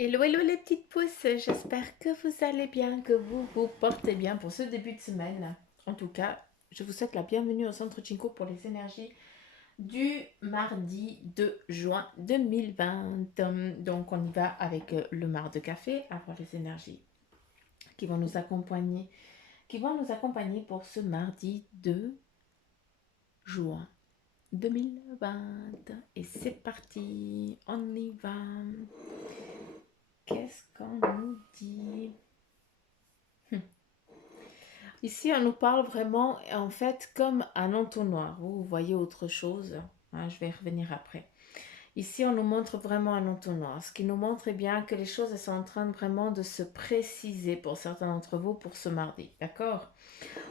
Hello, hello les petites pousses, j'espère que vous allez bien, que vous vous portez bien pour ce début de semaine. En tout cas, je vous souhaite la bienvenue au Centre Chinko pour les énergies du mardi 2 juin 2020. Donc on y va avec le mar de café, avoir les énergies qui vont nous accompagner, pour ce mardi 2 juin 2020. Et c'est parti, on y va. Qu'est-ce qu'on nous dit? Ici, on nous parle vraiment, en fait, comme un entonnoir. Vous voyez autre chose, hein, je vais y revenir après. Ici, on nous montre vraiment un entonnoir, ce qui nous montre bien que les choses elles sont en train vraiment de se préciser pour certains d'entre vous pour ce mardi, d'accord?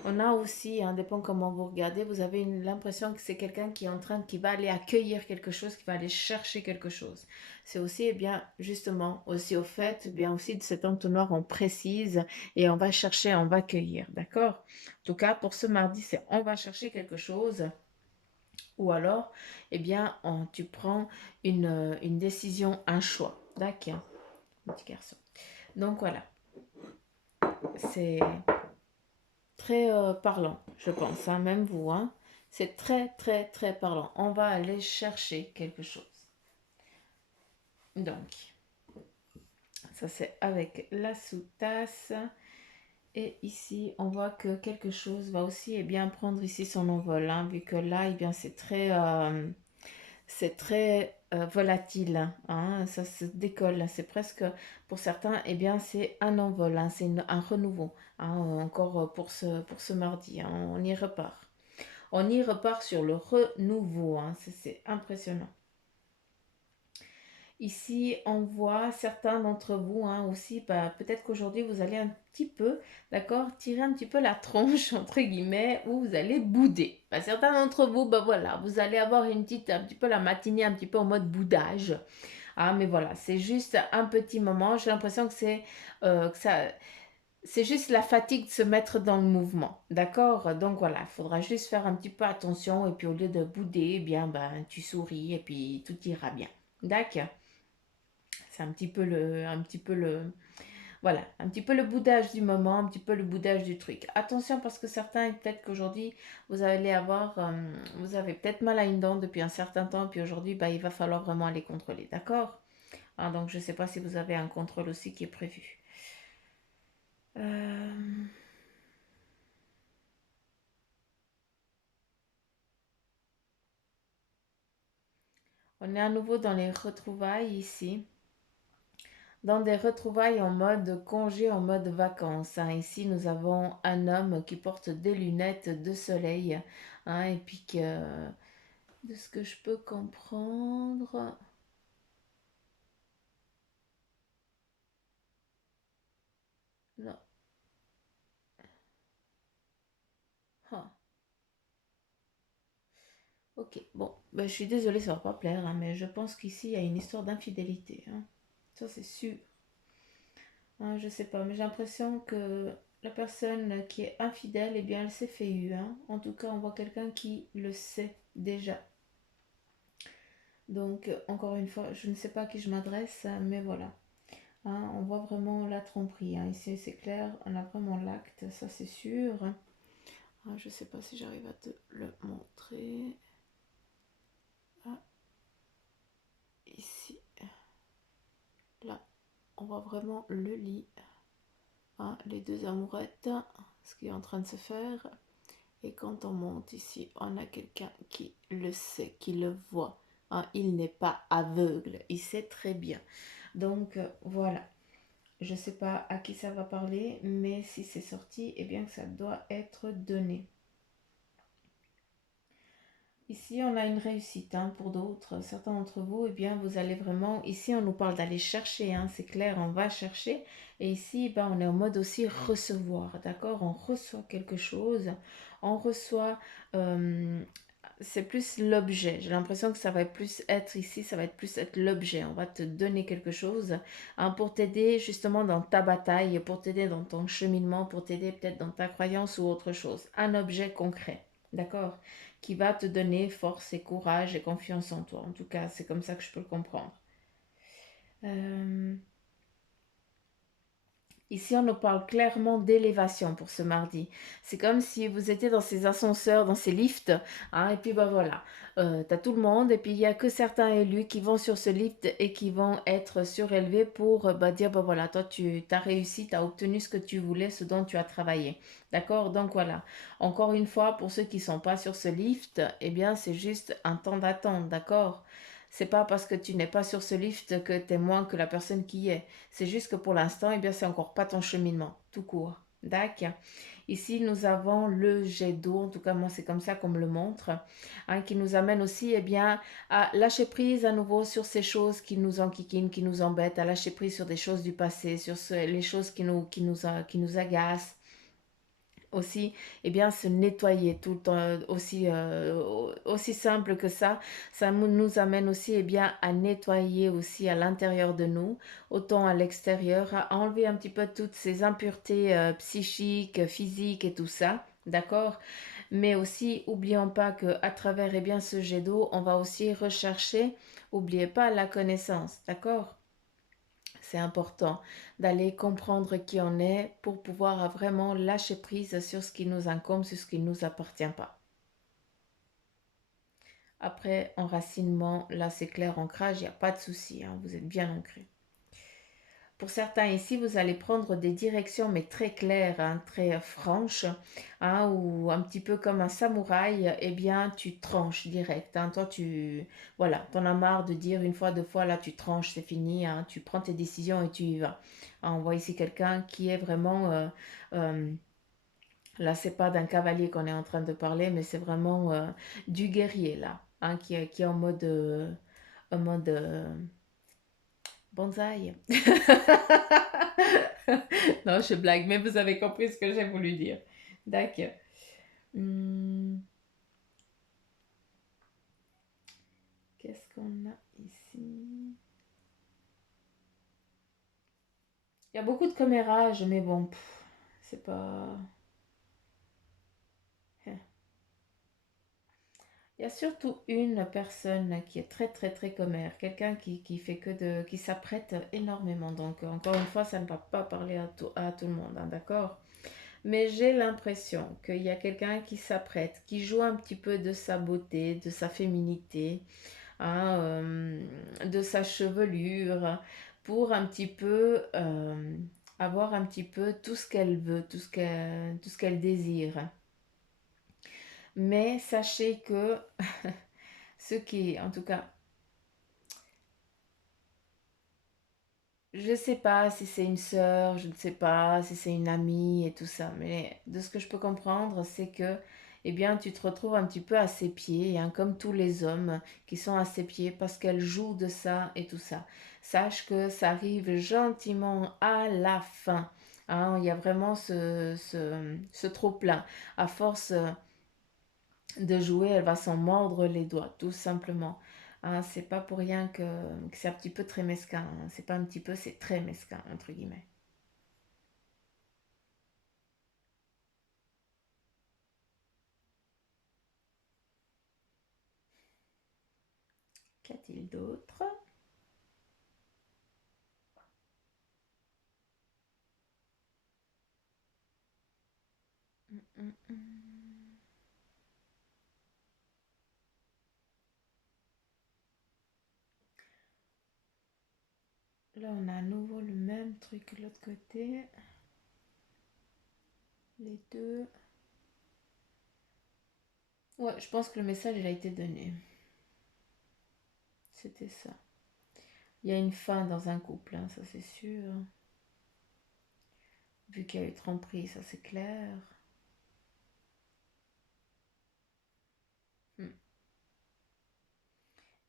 On a aussi, hein, dépend comment vous regardez, vous avez l'impression que c'est quelqu'un qui est en train, qui va aller accueillir quelque chose, qui va aller chercher quelque chose. C'est aussi, eh bien, justement, aussi au fait, eh bien aussi de cet entonnoir, on précise et on va chercher, on va cueillir, d'accord? En tout cas, pour ce mardi, c'est on va chercher quelque chose. Ou alors, eh bien, tu prends une décision, un choix. D'accord, petit garçon. Donc voilà, c'est très parlant, je pense, hein, même vous, hein. C'est très, très, très parlant. On va aller chercher quelque chose. Donc, ça c'est avec la sous-tasse. Et ici, on voit que quelque chose va aussi eh bien, prendre ici son envol, hein, vu que là, eh bien, c'est très volatile, hein, ça se décolle. C'est presque, pour certains, eh bien, c'est un envol, hein, c'est un renouveau, hein, encore pour ce mardi, hein, on y repart. On y repart sur le renouveau, hein, c'est impressionnant. Ici, on voit certains d'entre vous, hein, aussi, bah, peut-être qu'aujourd'hui, vous allez un petit peu, d'accord, tirer un petit peu la tronche, entre guillemets, ou vous allez bouder. Bah, certains d'entre vous, bah voilà, vous allez avoir un petit peu la matinée, un petit peu en mode boudage. Ah, mais voilà, c'est juste un petit moment. J'ai l'impression que ça, c'est juste la fatigue de se mettre dans le mouvement, d'accord? Donc voilà, il faudra juste faire un petit peu attention et puis au lieu de bouder, eh bien, ben, tu souris et puis tout ira bien. D'accord? C'est voilà, un petit peu le boudage du moment, un petit peu le boudage du truc. Attention parce que certains, peut-être qu'aujourd'hui, vous avez peut-être mal à une dent depuis un certain temps, puis aujourd'hui, bah, il va falloir vraiment aller contrôler, d'accord? Ah, donc je ne sais pas si vous avez un contrôle aussi qui est prévu. Euh, On est à nouveau dans les retrouvailles ici. Dans des retrouvailles en mode congé, en mode vacances, hein. Ici, nous avons un homme qui porte des lunettes de soleil, hein, et puis que, de ce que je peux comprendre... Non. Ah. Ok, bon, ben, je suis désolée, ça va pas plaire, hein, mais je pense qu'ici, il y a une histoire d'infidélité, hein. Ça, c'est sûr. Hein, je sais pas, mais j'ai l'impression que la personne qui est infidèle, eh bien, elle s'est fait eu, hein. En tout cas, on voit quelqu'un qui le sait déjà. Donc, encore une fois, je ne sais pas à qui je m'adresse, mais voilà. Hein, on voit vraiment la tromperie, hein. Ici, c'est clair, on a vraiment l'acte, ça c'est sûr. Ah, je ne sais pas si j'arrive à te le montrer. Ah, ici, là, on voit vraiment le lit. Hein, les deux amourettes, ce qui est en train de se faire. Et quand on monte ici, on a quelqu'un qui le sait, qui le voit. Hein, il n'est pas aveugle, il sait très bien. Donc voilà, je ne sais pas à qui ça va parler, mais si c'est sorti, eh bien ça doit être donné. Ici, on a une réussite, hein, pour d'autres. Certains d'entre vous, eh bien, vous allez vraiment... Ici, on nous parle d'aller chercher, hein, c'est clair, on va chercher. Et ici, ben, on est en mode aussi recevoir, d'accord? On reçoit quelque chose, on reçoit... c'est plus l'objet. J'ai l'impression que ça va plus être ici, ça va être plus être l'objet. On va te donner quelque chose, hein, pour t'aider justement dans ta bataille, pour t'aider dans ton cheminement, pour t'aider peut-être dans ta croyance ou autre chose. Un objet concret, d'accord? Qui va te donner force et courage et confiance en toi. En tout cas, c'est comme ça que je peux le comprendre. Euh, Ici, on nous parle clairement d'élévation pour ce mardi. C'est comme si vous étiez dans ces ascenseurs, dans ces lifts, hein, et puis bah voilà, tu as tout le monde, et puis il n'y a que certains élus qui vont sur ce lift et qui vont être surélevés pour bah, dire, bah voilà, toi tu as réussi, tu as obtenu ce que tu voulais, ce dont tu as travaillé. D'accord? Donc voilà, encore une fois, pour ceux qui ne sont pas sur ce lift, eh bien c'est juste un temps d'attente, d'accord? C'est pas parce que tu n'es pas sur ce lift que tu es moins que la personne qui y est. C'est juste que pour l'instant, eh bien, c'est encore pas ton cheminement, tout court. D'accord. Ici, nous avons le jet d'eau, en tout cas, moi, c'est comme ça qu'on me le montre, hein, qui nous amène aussi, eh bien, à lâcher prise à nouveau sur ces choses qui nous enquiquinent, qui nous embêtent, à lâcher prise sur des choses du passé, sur les choses qui nous agacent, aussi, eh bien, se nettoyer tout le temps, aussi simple que ça nous amène aussi, eh bien, à nettoyer aussi à l'intérieur de nous, autant à l'extérieur, à enlever un petit peu toutes ces impuretés psychiques, physiques et tout ça, d'accord? Mais aussi, oublions pas que à travers, eh bien, ce jet d'eau, on va aussi rechercher, oubliez pas la connaissance, d'accord? C'est important d'aller comprendre qui on est pour pouvoir vraiment lâcher prise sur ce qui nous incombe, sur ce qui ne nous appartient pas. Après, enracinement, là c'est clair, ancrage, il n'y a pas de souci, hein, vous êtes bien ancré. Pour certains ici, vous allez prendre des directions, mais très claires, hein, très franches, hein, ou un petit peu comme un samouraï, eh bien, tu tranches direct. Hein. Toi, voilà, t'en as marre de dire une fois, deux fois, là, tu tranches, c'est fini. Hein. Tu prends tes décisions et tu y vas. Hein, on voit ici quelqu'un qui est vraiment, euh, là, c'est pas d'un cavalier qu'on est en train de parler, mais c'est vraiment du guerrier là, hein, qui est en mode bonsaï. Non, je blague, mais vous avez compris ce que j'ai voulu dire. D'accord. Hmm, qu'est-ce qu'on a ici? Il y a beaucoup de commérages, mais bon, c'est pas. Hein. Il y a surtout une personne qui est très très très commère, quelqu'un qui fait que qui s'apprête énormément. Donc encore une fois, ça ne va pas parler à tout le monde, hein, d'accord? Mais j'ai l'impression qu'il y a quelqu'un qui s'apprête, qui joue un petit peu de sa beauté, de sa féminité, hein, de sa chevelure, pour un petit peu avoir un petit peu tout ce qu'elle veut, tout ce qu'elle désire. Mais sachez que ce qui, en tout cas, je ne sais pas si c'est une sœur, je ne sais pas si c'est une amie et tout ça, mais de ce que je peux comprendre, c'est que, eh bien, tu te retrouves un petit peu à ses pieds, hein, comme tous les hommes qui sont à ses pieds parce qu'elle joue de ça et tout ça. Sache que ça arrive gentiment à la fin. Hein, il y a vraiment ce trop-plein. À force de jouer, elle va s'en mordre les doigts, tout simplement. Hein, c'est pas pour rien que c'est un petit peu très mesquin. Hein. C'est pas un petit peu, c'est très mesquin, entre guillemets. Qu'a-t-il d'autre? Hum, hum. Là, on a à nouveau le même truc de l'autre côté. Les deux. Ouais, je pense que le message, il a été donné. C'était ça. Il y a une fin dans un couple, hein, ça c'est sûr. Vu qu'il y a eu tromperie, ça c'est clair. Hmm.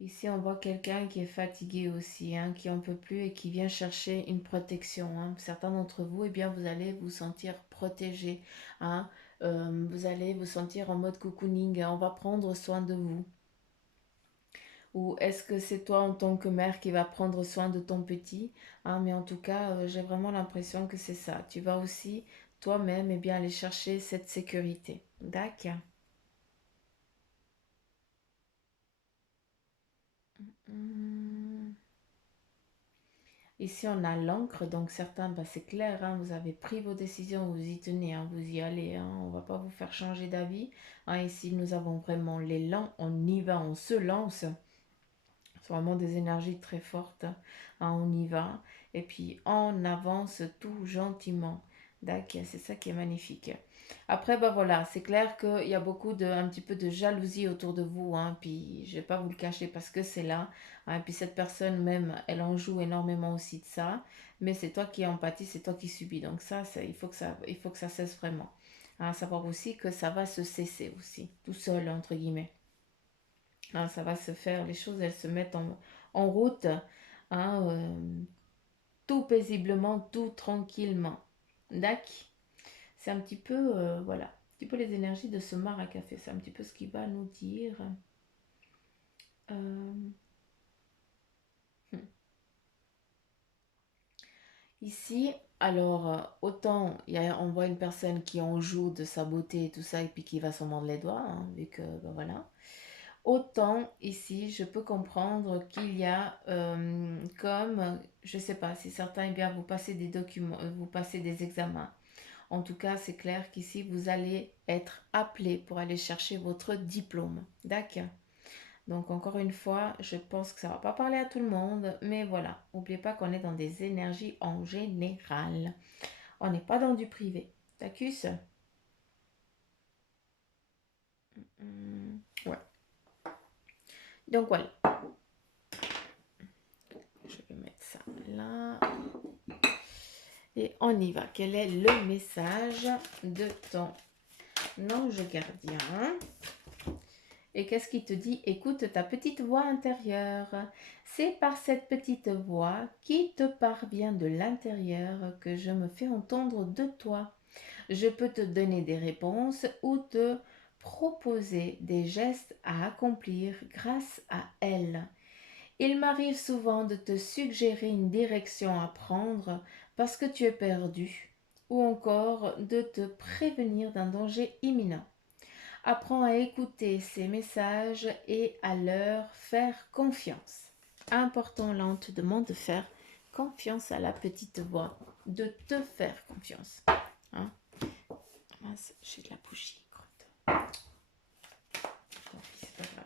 Ici, on voit quelqu'un qui est fatigué aussi, hein, qui en peut plus et qui vient chercher une protection. Hein. Certains d'entre vous, eh bien, vous allez vous sentir protégé. Hein. Vous allez vous sentir en mode cocooning. Hein. On va prendre soin de vous. Ou est-ce que c'est toi en tant que mère qui va prendre soin de ton petit? Hein, mais en tout cas, j'ai vraiment l'impression que c'est ça. Tu vas aussi toi-même eh bien, aller chercher cette sécurité. D'accord. Hmm. Ici, on a l'encre, donc certains, bah, c'est clair, hein, vous avez pris vos décisions, vous y tenez, hein, vous y allez, hein, on ne va pas vous faire changer d'avis. Hein, ici, nous avons vraiment l'élan, on y va, on se lance. C'est vraiment des énergies très fortes, hein, on y va, et puis on avance tout gentiment. D'accord, c'est ça qui est magnifique. Après, bah voilà, c'est clair qu'il y a beaucoup un petit peu de jalousie autour de vous, hein, puis je vais pas vous le cacher parce que c'est là, hein, puis cette personne même, elle en joue énormément aussi de ça, mais c'est toi qui empathie, c'est toi qui subis, donc ça, il faut que ça cesse vraiment. À savoir aussi que ça va se cesser aussi, tout seul, entre guillemets. Hein, ça va se faire, les choses, elles se mettent en route, hein, tout paisiblement, tout tranquillement. D'accord. C'est un petit peu, voilà, un petit peu les énergies de ce mar à café. C'est un petit peu ce qu'il va nous dire. Euh, hmm. Ici, alors, autant on voit une personne qui en joue de sa beauté et tout ça, et puis qui va s'en mordre les doigts, hein, vu que, ben voilà. Autant ici, je peux comprendre qu'il y a comme, je sais pas, si certains, eh bien, vous passez des documents, vous passez des examens. En tout cas, c'est clair qu'ici, vous allez être appelé pour aller chercher votre diplôme. D'accord. Donc, encore une fois, je pense que ça ne va pas parler à tout le monde, mais voilà. N'oubliez pas qu'on est dans des énergies en général. On n'est pas dans du privé. T'accuses. Ouais. Donc, voilà. Je vais mettre ça là. Et on y va. Quel est le message de ton ange gardien? Et qu'est-ce qui te dit? Écoute ta petite voix intérieure. C'est par cette petite voix qui te parvient de l'intérieur que je me fais entendre de toi. Je peux te donner des réponses ou te proposer des gestes à accomplir grâce à elle. Il m'arrive souvent de te suggérer une direction à prendre parce que tu es perdu, ou encore de te prévenir d'un danger imminent. Apprends à écouter ces messages et à leur faire confiance. Important là, on te demande de faire confiance à la petite voix, de te faire confiance. Hein? Mince, j'ai de la bougie. C'est pas grave.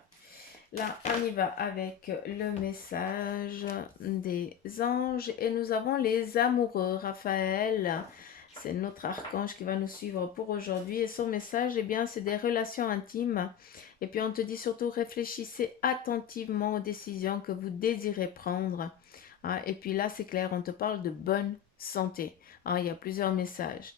Là, on y va avec le message des anges et nous avons les amoureux. Raphaël, c'est notre archange qui va nous suivre pour aujourd'hui et son message, eh bien, c'est des relations intimes. Et puis on te dit surtout réfléchissez attentivement aux décisions que vous désirez prendre. Hein, et puis là, c'est clair, on te parle de bonne santé. Hein, il y a plusieurs messages.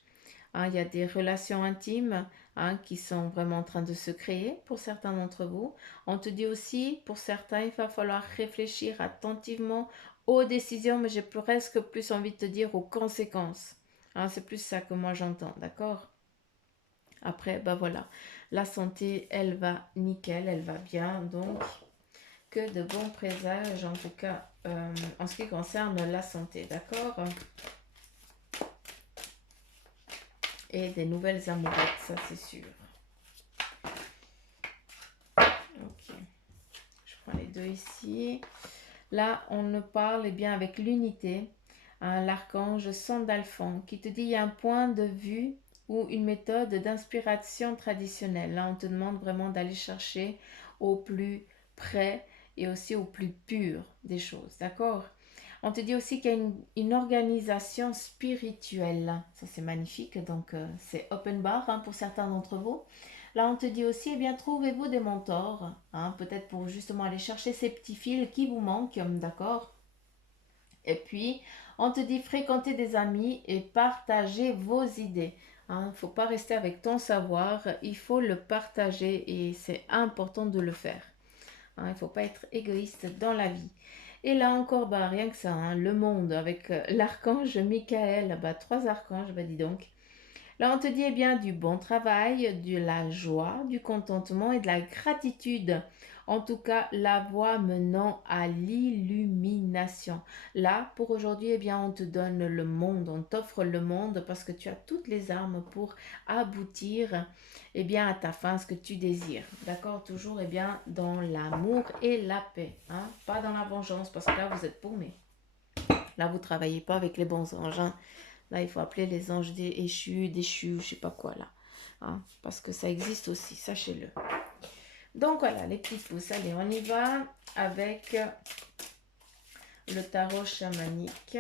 Hein, il y a des relations intimes, hein, qui sont vraiment en train de se créer pour certains d'entre vous. On te dit aussi, pour certains, il va falloir réfléchir attentivement aux décisions, mais j'ai presque plus envie de te dire aux conséquences. Hein, c'est plus ça que moi j'entends, d'accord? Après, bah voilà, la santé, elle va nickel, elle va bien, donc que de bons présages, en tout cas, en ce qui concerne la santé, d'accord? Et des nouvelles amourettes, ça c'est sûr. Ok, je prends les deux ici. Là, on nous parle, eh bien, avec l'unité, hein, l'archange Sandalphon, qui te dit il y a un point de vue ou une méthode d'inspiration traditionnelle. Là, on te demande vraiment d'aller chercher au plus près et aussi au plus pur des choses, d'accord? On te dit aussi qu'il y a une organisation spirituelle. Ça, c'est magnifique. Donc, c'est open bar, hein, pour certains d'entre vous. Là, on te dit aussi, eh bien, trouvez-vous des mentors, hein, peut-être pour justement aller chercher ces petits fils qui vous manquent, d'accord? Et puis, on te dit fréquenter des amis et partager vos idées. Il ne faut pas rester avec ton savoir, il faut le partager et c'est important de le faire. Hein, il ne faut pas être égoïste dans la vie. Et là encore, bah, rien que ça, hein, le monde avec l'archange Michael, bah, trois archanges, bah, dis donc. Là, on te dit eh bien du bon travail, de la joie, du contentement et de la gratitude. En tout cas, la voie menant à l'illumination. Là, pour aujourd'hui, eh bien, on te donne le monde, on t'offre le monde parce que tu as toutes les armes pour aboutir, eh bien, à ta fin, ce que tu désires. D'accord? Toujours, eh bien, dans l'amour et la paix. Hein? Pas dans la vengeance parce que là, vous êtes paumés. Là, vous ne travaillez pas avec les bons anges. Hein. Là, il faut appeler les anges échus, déchus, je sais pas quoi là. Hein, parce que ça existe aussi, sachez-le. Donc voilà, les petits pouces. Allez, on y va avec le tarot chamanique.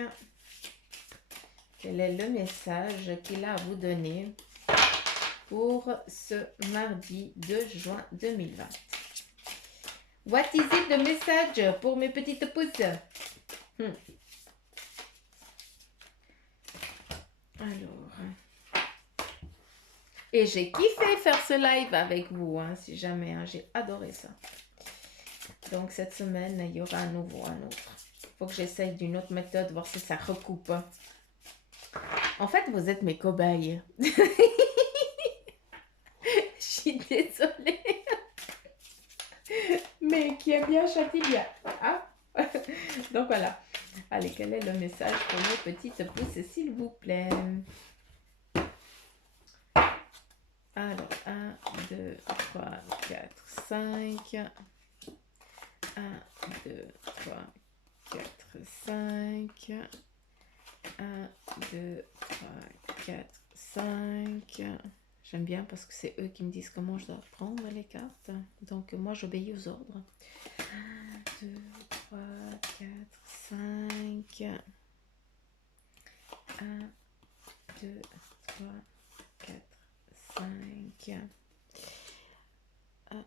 Quel est le message qu'il a à vous donner pour ce mardi 2 juin 2020? What is it, le message pour mes petites pouces? Alors, et j'ai kiffé faire ce live avec vous, hein, si jamais, hein, j'ai adoré ça. Donc cette semaine, il y aura un autre. Il faut que j'essaye d'une autre méthode, voir si ça recoupe. En fait, vous êtes mes cobayes. Je suis désolée. Mais qui aime bien châtie bien. Hein? Donc voilà. Allez, quel est le message pour mes petites pouces, s'il vous plaît? Alors, 1, 2, 3, 4, 5. 1, 2, 3, 4, 5. 1, 2, 3, 4, 5. J'aime bien parce que c'est eux qui me disent comment je dois prendre les cartes. Donc moi j'obéis aux ordres. 1, 2, 3, 4, 5. 1, 2, 3, 4, 5. 1.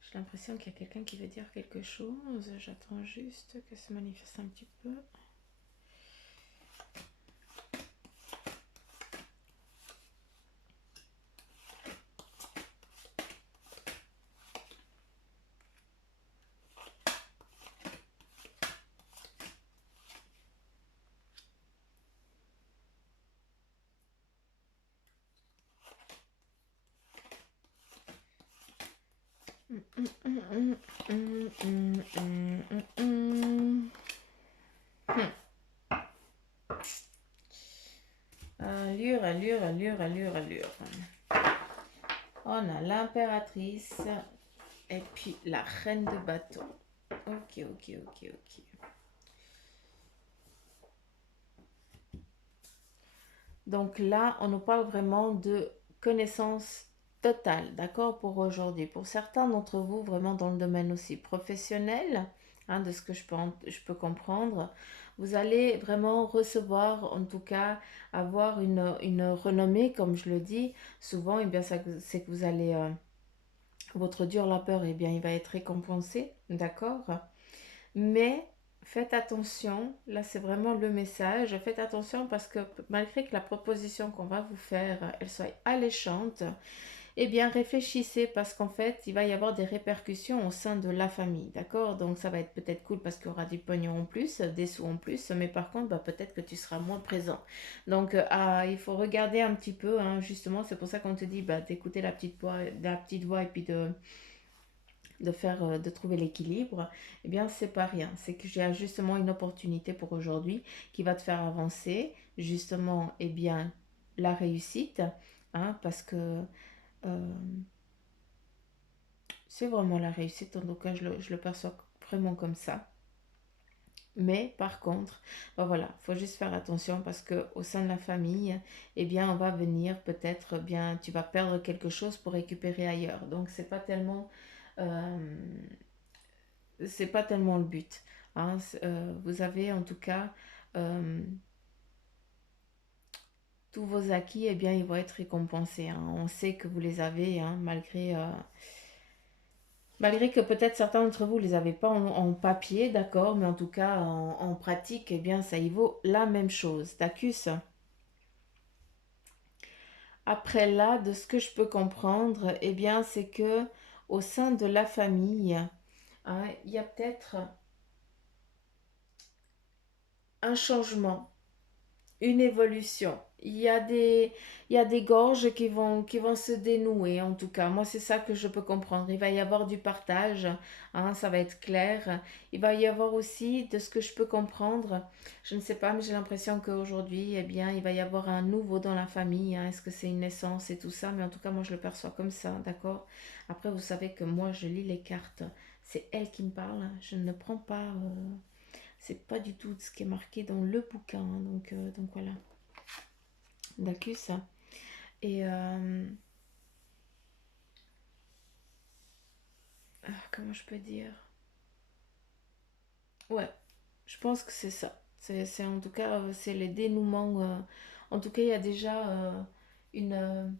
J'ai l'impression qu'il y a quelqu'un qui veut dire quelque chose. J'attends juste que ça manifeste un petit peu. Allure. On a l'impératrice et puis la reine de bâton. Ok. Donc là, on nous parle vraiment de connaissance totale, d'accord, pour aujourd'hui. Pour certains d'entre vous, vraiment dans le domaine aussi professionnel, hein, de ce que je peux comprendre, vous allez vraiment recevoir, en tout cas, avoir une renommée, comme je le dis. Souvent, eh bien, c'est que vous allez... votre dur labeur, eh bien, il va être récompensé, d'accord? Mais faites attention, là c'est vraiment le message, faites attention parce que malgré que la proposition qu'on va vous faire, elle soit alléchante, eh bien réfléchissez parce qu'en fait, il va y avoir des répercussions au sein de la famille, d'accord? Donc ça va être peut-être cool parce qu'il y aura du pognon en plus, des sous en plus, mais par contre, bah, peut-être que tu seras moins présent. Donc il faut regarder un petit peu, hein, justement, c'est pour ça qu'on te dit bah, d'écouter la petite voix et puis de trouver l'équilibre, eh bien c'est pas rien, c'est que j'ai justement une opportunité pour aujourd'hui qui va te faire avancer justement eh bien la réussite, hein, parce que euh, c'est vraiment la réussite, en tout cas je le perçois vraiment comme ça. Mais par contre, ben voilà, faut juste faire attention parce que au sein de la famille, eh bien, on va venir peut-être, bien, tu vas perdre quelque chose pour récupérer ailleurs. Donc, euh, c'est pas tellement le but. Hein. Vous avez en tout cas euh, tous vos acquis, eh bien, ils vont être récompensés. Hein. On sait que vous les avez, hein, malgré que peut-être certains d'entre vous ne les avez pas en papier, d'accord, mais en tout cas en pratique, eh bien, ça y vaut la même chose. Tacus. Après là, de ce que je peux comprendre, eh bien, c'est que au sein de la famille, hein, il y a peut-être un changement, une évolution. Il y a des gorges qui vont se dénouer, en tout cas. Moi, c'est ça que je peux comprendre. Il va y avoir du partage, hein, ça va être clair. Il va y avoir aussi, de ce que je peux comprendre, je ne sais pas, mais j'ai l'impression qu'aujourd'hui, eh bien, il va y avoir un nouveau dans la famille. Hein. Est-ce que c'est une naissance et tout ça? Mais en tout cas, moi, je le perçois comme ça, d'accord? Après, vous savez que moi, je lis les cartes. c'est elle qui me parle. Je ne prends pas, c'est pas du tout ce qui est marqué dans le bouquin. Donc voilà. D'accord. Et comment je peux dire? Ouais, je pense que c'est ça. C'est en tout cas, c'est les dénouements. En tout cas, il y a déjà une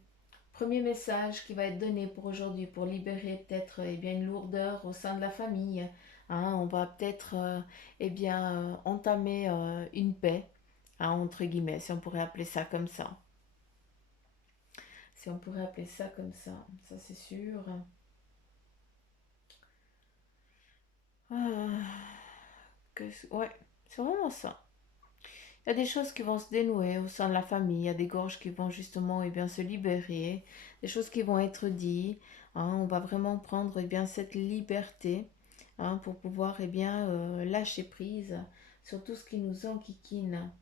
premier message qui va être donné pour aujourd'hui, pour libérer peut-être eh bien, une lourdeur au sein de la famille. Hein, on va peut-être eh bien, entamer une paix, hein, entre guillemets, si on pourrait appeler ça comme ça. Si on pourrait appeler ça comme ça c'est sûr. Ah, ouais, c'est vraiment ça. Il y a des choses qui vont se dénouer au sein de la famille, il y a des gorges qui vont justement eh bien, se libérer, des choses qui vont être dites. Hein, on va vraiment prendre eh bien, cette liberté, hein, pour pouvoir eh bien, lâcher prise sur tout ce qui nous enquiquine.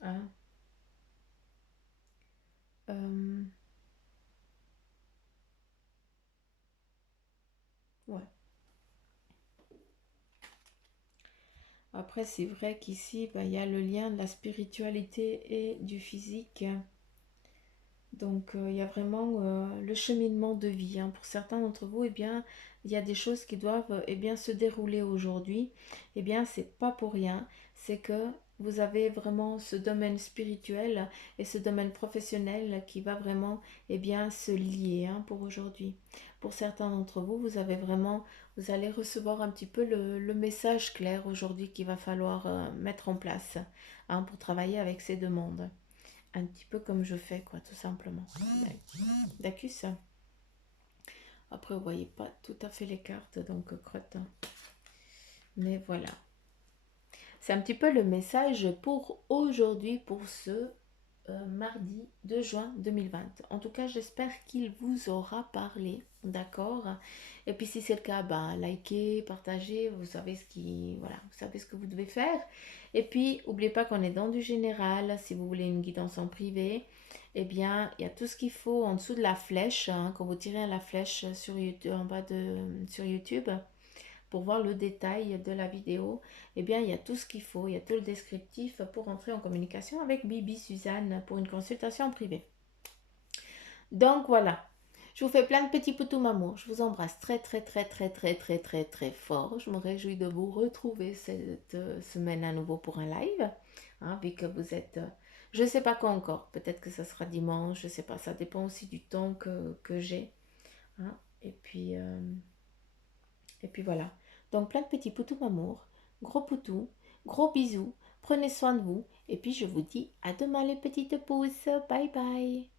Hein. Euh, ouais. Après, c'est vrai qu'ici, ben, il y a le lien de la spiritualité et du physique. Donc, il y a vraiment le cheminement de vie. Hein. Pour certains d'entre vous, eh bien, il y a des choses qui doivent eh bien, se dérouler aujourd'hui. Eh bien, c'est pas pour rien. C'est que vous avez vraiment ce domaine spirituel et ce domaine professionnel qui va vraiment eh bien, se lier, hein, pour aujourd'hui. Pour certains d'entre vous, vous avez vraiment, vous allez recevoir un petit peu le message clair aujourd'hui qu'il va falloir mettre en place, hein, pour travailler avec ces demandes. Un petit peu comme je fais, quoi, tout simplement. D'accord. Après, vous voyez pas tout à fait les cartes, donc crotte. Mais voilà. C'est un petit peu le message pour aujourd'hui, pour ce mardi 2 juin 2020. En tout cas, j'espère qu'il vous aura parlé, d'accord. Et puis si c'est le cas, ben, likez, partagez, vous savez voilà, vous savez ce que vous devez faire. Et puis, n'oubliez pas qu'on est dans du général. Si vous voulez une guidance en privé, eh bien, il y a tout ce qu'il faut en dessous de la flèche, hein, quand vous tirez à la flèche sur YouTube, en bas sur YouTube pour voir le détail de la vidéo, eh bien, il y a tout ce qu'il faut, il y a tout le descriptif pour entrer en communication avec Bibi Suzanne pour une consultation privée. Donc voilà, je vous fais plein de petits poutous mamour. Je vous embrasse très très très très très très très très fort. Je me réjouis de vous retrouver cette semaine à nouveau pour un live, hein, vu que vous êtes, je ne sais pas quand encore, peut-être que ça sera dimanche, je ne sais pas, ça dépend aussi du temps que j'ai. Hein. Et puis voilà. Donc plein de petits poutous mamour, gros poutous, gros bisous, prenez soin de vous. Et puis je vous dis à demain les petites pousses. Bye bye.